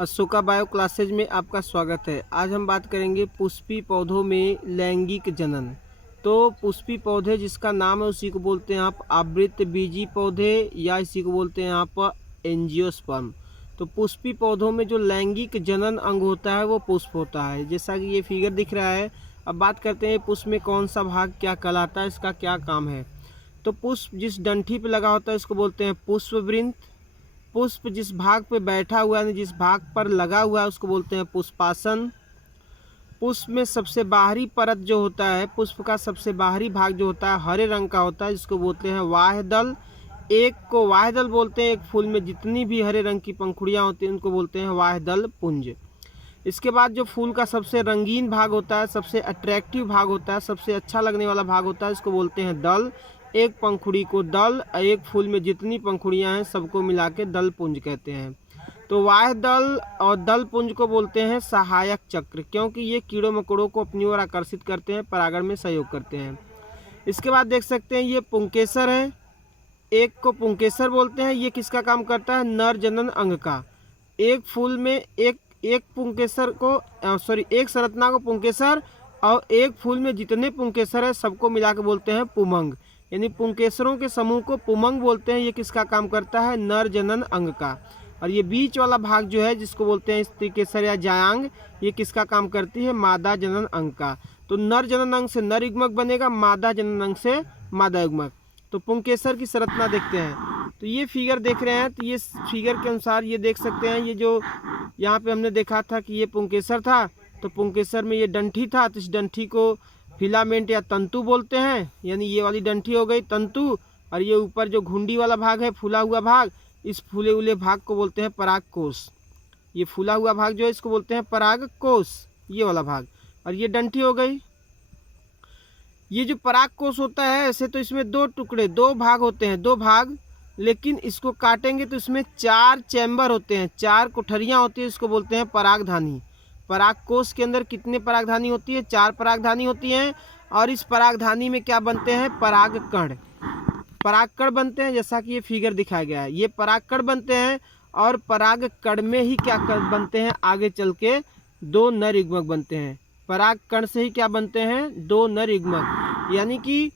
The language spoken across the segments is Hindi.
अशोका बायो क्लासेज में आपका स्वागत है। आज हम बात करेंगे पुष्पी पौधों में लैंगिक जनन। तो पुष्पी पौधे जिसका नाम है उसी को बोलते हैं आप आवृत बीजी पौधे या इसी को बोलते हैं आप एंजियोस्पर्म। तो पुष्पी पौधों में जो लैंगिक जनन अंग होता है वो पुष्प होता है, जैसा कि ये फिगर दिख रहा है। अब बात करते हैं पुष्प में कौन सा भाग क्या कहलाता है, इसका क्या काम है। तो पुष्प जिस डंठी पे लगा होता है इसको बोलते हैं पुष्पवृंत। पुष्प जिस भाग पे बैठा हुआ है, जिस भाग पर लगा हुआ है उसको बोलते हैं पुष्पासन। पुष्प में सबसे बाहरी परत जो होता है, पुष्प का सबसे बाहरी भाग जो होता है हरे रंग का होता है, जिसको बोलते हैं वाह्यदल। एक को वाह्यदल बोलते हैं, एक फूल में जितनी भी हरे रंग की पंखुड़ियाँ होती हैं उनको बोलते हैं वाह्यदल पुंज। इसके बाद जो फूल का सबसे रंगीन भाग होता है, सबसे अट्रैक्टिव भाग होता है, सबसे अच्छा लगने वाला भाग होता है, इसको बोलते हैं दल। एक पंखुड़ी को दल, एक फूल में जितनी पंखुड़ियां हैं सबको मिला के दल पुंज कहते हैं। तो वाह्य दल और दल पुंज को बोलते हैं सहायक चक्र, क्योंकि ये कीड़ों मकोड़ों को अपनी ओर आकर्षित करते हैं, परागण में सहयोग करते हैं। इसके बाद देख सकते हैं ये पुंकेसर है, एक को पुंकेसर बोलते हैं। ये किसका काम करता है? नर जनन अंग का। एक फूल में एक पुंकेसर को एक संरचना को पुंकेसर और एक फूल में जितने पुंकेसर है सबको मिला के बोलते हैं पुमंग, यानी पुंकेसरों के समूह को पुमंग बोलते हैं। ये किसका काम करता है? नर जनन अंग का। और ये बीच वाला भाग जो है जिसको बोलते हैं स्त्रीकेसर या जायांग, ये किसका काम करती है? मादा जनन अंग का। तो नर जनन अंग से नर युग्मक बनेगा, मादा जनन अंग से मादा युग्मक। तो पुंकेसर की संरचना देखते हैं। तो ये फिगर देख रहे हैं, तो ये फिगर के अनुसार ये देख सकते हैं, ये जो यहाँ पे हमने देखा था कि ये पुंकेसर था, तो पुंकेसर में ये डंठी था, तो इस डंठी को फिलामेंट या तंतु बोलते हैं, यानी ये वाली डंठी हो गई तंतु। और ये ऊपर जो घुंडी वाला भाग है, फूला हुआ भाग, इस फूले हुए भाग को बोलते हैं परागकोश। ये फूला हुआ भाग जो है इसको बोलते हैं परागकोश, ये वाला भाग। और ये डंठी हो गई। ये जो परागकोश होता है, ऐसे तो इसमें दो भाग होते हैं, दो भाग, लेकिन इसको काटेंगे तो इसमें 4 चैम्बर होते हैं, 4 कोठरियाँ होती है, इसको बोलते हैं परागधानी। परागकोश के अंदर कितने परागधानी होती है? 4 परागधानी होती हैं। और इस परागधानी में क्या बनते हैं? परागकण। परागकण बनते हैं, जैसा कि ये फिगर दिखाया गया है, ये परागकण बनते हैं। और परागकण में ही क्या बनते हैं? आगे चल के 2 नर युग्मक बनते हैं। परागकण से ही क्या बनते हैं? 2 नर युग्मक, यानी कि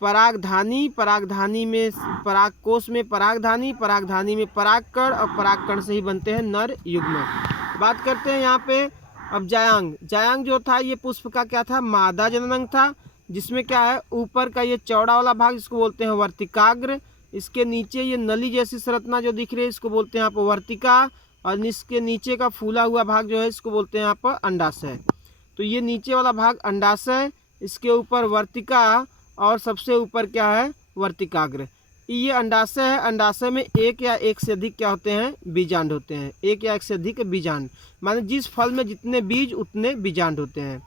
परागधानी में परागकोश में परागधानी, परागधानी में परागकण, और परागकण से ही बनते हैं नर युग्मक। बात करते हैं यहाँ पे अब जायांग जो था ये पुष्प का क्या था? मादा जनन अंग था, जिसमें क्या है? ऊपर का ये चौड़ा वाला भाग जिसको बोलते हैं वर्तिकाग्र, इसके नीचे ये नली जैसी संरचना जो दिख रही है इसको बोलते हैं आप वर्तिका, और इसके नीचे का फूला हुआ भाग जो है इसको बोलते हैं आप अंडाशय। तो ये नीचे वाला भाग अंडाशय, इसके ऊपर वर्तिका, और सबसे ऊपर क्या है? वर्तिकाग्र। ये अंडाशय है। अंडाशय में एक या एक से अधिक क्या होते हैं? बीजांड होते हैं। एक या एक से अधिक बीजांड, माने जिस फल में जितने बीज उतने बीजांड होते हैं।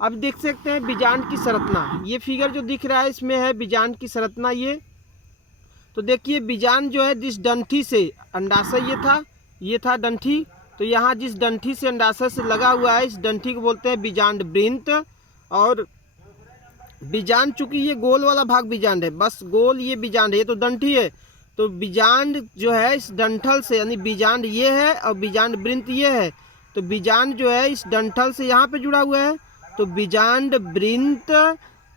अब देख सकते हैं बीजांड की संरचना, ये फिगर जो दिख रहा है इसमें है बीजांड की संरचना। ये तो देखिए बीजांड जो है जिस डंठी से अंडाशय ये था डंठी, तो यहाँ जिस डंठी से अंडाशय से लगा हुआ है इस डंठी को बोलते हैं बीजांड वृंत। और बीजांड, चूंकि ये गोल वाला भाग बीजांड है, बस गोल ये बीजांड है, ये तो डंठी है, तो बीजांड जो है इस डंठल से, यानी बीजांड ये है और बीजांड वृंत ये है, तो बीजांड जो है इस डंठल से यहाँ पे जुड़ा हुआ है। तो बीजांड वृंत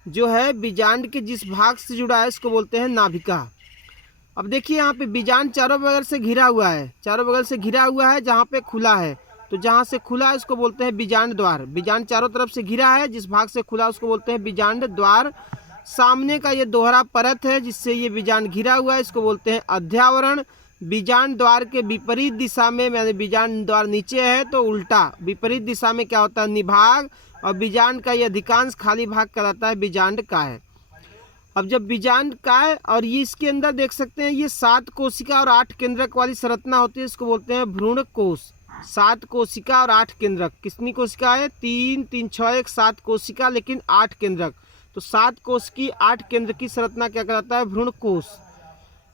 जो है बीजांड के जिस भाग से जुड़ा है इसको बोलते हैं नाभिका। अब देखिए यहाँ पे बीजांड चारों बगल से घिरा हुआ है, चारों बगल से घिरा हुआ है, जहाँ पे खुला है, तो जहाँ से खुला है इसको बोलते हैं बीजांड द्वार। बीजांड चारों तरफ से घिरा है, जिस भाग से खुला उसको बोलते हैं बीजांड द्वार। सामने का ये दोहरा परत है जिससे ये बीजांड घिरा हुआ है, इसको बोलते हैं अध्यावरण। बीजांड द्वार के विपरीत दिशा में, यानी बीजांड द्वार नीचे है तो उल्टा विपरीत दिशा में क्या होता है? निभाग। और बीजांड का ये अधिकांश खाली भाग कहलाता है बीजांड काय। अब जब बीजांड काय, और ये इसके अंदर देख सकते हैं ये 7 कोशिका और 8 केंद्रक वाली संरचना होती है, इसको बोलते हैं भ्रूण कोश। 7 कोशिका और 8 केंद्रक। कितनी कोशिका है? 3 3 6 1 7 कोशिका, लेकिन 8 केंद्रक। तो 7 कोश की 8 केंद्र की संरचना क्या कहलाता है? भ्रूण कोश।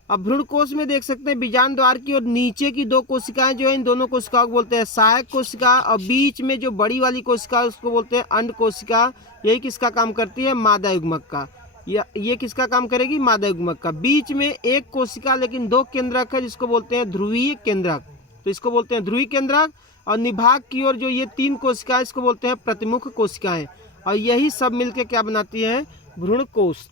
अब भ्रूण कोश में देख सकते हैं बीजांड द्वार की और नीचे की 2 कोशिकाएं जो है, इन दोनों कोशिकाओं को बोलते हैं सहायक कोशिका, और बीच में जो बड़ी वाली कोशिका उसको बोलते हैं अंड कोशिका। यही किसका काम करती है? मादा युग्मक का। ये किसका काम करेगी? मादा युग्मक का। बीच में एक कोशिका लेकिन 2 केंद्रक है, जिसको बोलते हैं ध्रुवीय केंद्रक। तो इसको बोलते हैं ध्रुवी केंद्रक। और निभाग की ओर जो ये 3 कोशिकाएं इसको बोलते हैं प्रतिमुख कोशिकाएं। और यही सब मिलके क्या बनाती हैं, भ्रूणकोश।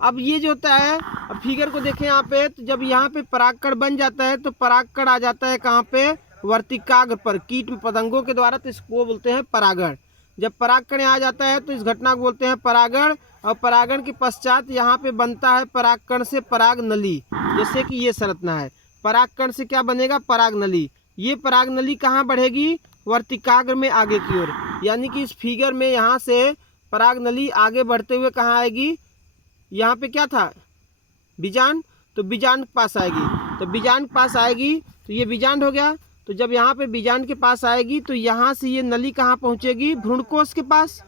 अब ये जो होता है, अब फिगर को देखें यहाँ पे, तो जब यहाँ पे परागकण बन जाता है तो परागकण आ जाता है कहाँ पे, वर्तिकाग्र पर कीट पतंगों के द्वारा, तो इसको बोलते हैं परागण। जब परागकण आ जाता है तो इस घटना को बोलते हैं परागण। और परागण के पश्चात यहाँ पे बनता है परागकण से पराग नली। जैसे कि ये संरचना है, परागकण से क्या बनेगा, पराग नली। ये पराग नली कहाँ बढ़ेगी, वर्तिकाग्र में आगे की ओर। यानी कि इस फिगर में यहाँ से पराग नली आगे बढ़ते हुए कहाँ आएगी, यहाँ पे क्या था, बीजांड, तो बीजांड के पास आएगी। तो बीजांड के पास आएगी तो ये बीजांड हो गया। तो जब यहाँ पे बीजांड के पास आएगी तो यहाँ से ये नली कहाँ पहुँचेगी, भ्रूणकोश के पास।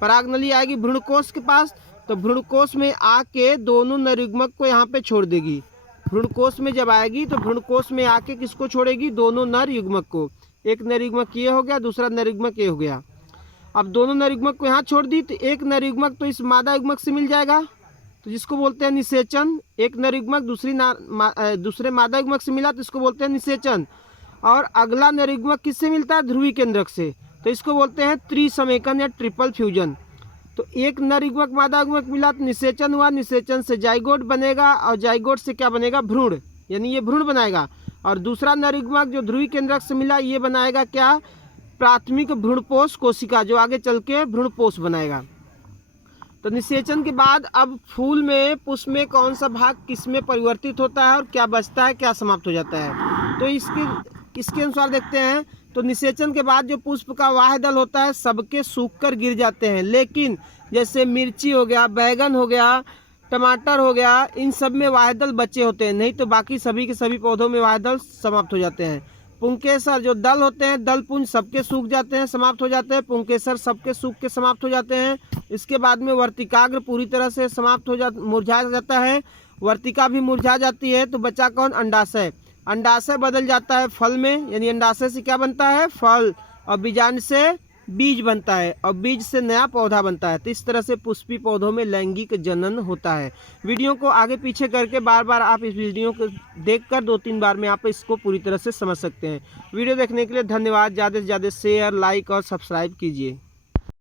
पराग नली आएगी भ्रूणकोश के पास। तो भ्रूणकोश में आके दोनों नरयुग्मक को यहाँ पे छोड़ देगी। भ्रूणकोश में जब आएगी तो भ्रूणकोश में आके किसको छोड़ेगी, दोनों नर युग्मक को। एक नर युग्मक ये हो गया, दूसरा नर युग्मक ये हो गया। अब दोनों नर युग्मक को यहाँ छोड़ दी तो एक नर युग्मक तो इस मादा युग्मक से मिल जाएगा, तो जिसको बोलते हैं निषेचन। एक नर युग्मक दूसरे मादा युग्मक से मिला तो इसको बोलते हैं निषेचन। और अगला नर युग्मक किससे मिलता है, ध्रुवी केंद्रक से, तो इसको बोलते हैं त्रिसमेकन या ट्रिपल फ्यूजन। तो एक नर युग्मक मादा युग्मक मिला तो निषेचन हुआ, निषेचन से जाइगोट बनेगा और जाइगोट से क्या बनेगा, भ्रूण, यानी ये भ्रूण बनाएगा। और दूसरा नर युग्मक जो ध्रुवी केंद्रक से मिला ये बनाएगा क्या, प्राथमिक भ्रूणपोष कोशिका, जो आगे चल के भ्रूणपोष बनाएगा। तो निषेचन के बाद अब फूल में, पुष्प में कौन सा भाग किस में परिवर्तित होता है और क्या बचता है, क्या समाप्त हो जाता है, तो इसके अनुसार देखते हैं। तो निषेचन के बाद जो पुष्प का वाह्य दल होता है सबके सूखकर गिर जाते हैं, लेकिन जैसे मिर्ची हो गया, बैगन हो गया, टमाटर हो गया, इन सब में वाह्य दल बचे होते हैं, नहीं तो बाकी सभी के सभी पौधों में वाह्य दल समाप्त हो जाते हैं। पुंकेसर जो दल होते हैं, दल पुंज सबके सूख जाते हैं, समाप्त हो जाते हैं। पुंकेसर सबके सूख के समाप्त हो जाते हैं। इसके बाद में वर्तिकाग्र पूरी तरह से समाप्त हो मुरझा जाता है, वर्तिका भी मुरझा जाती है। तो बचा कौन, अंडाशय। अंडाशय बदल जाता है फल में, यानी अंडाशय से क्या बनता है, फल, और बीजांड से बीज बनता है, और बीज से नया पौधा बनता है। तो इस तरह से पुष्पी पौधों में लैंगिक जनन होता है। वीडियो को आगे पीछे करके बार बार आप इस वीडियो को देखकर 2-3 बार में आप इसको पूरी तरह से समझ सकते हैं। वीडियो देखने के लिए धन्यवाद। ज़्यादा से ज़्यादा शेयर, लाइक और सब्सक्राइब कीजिए।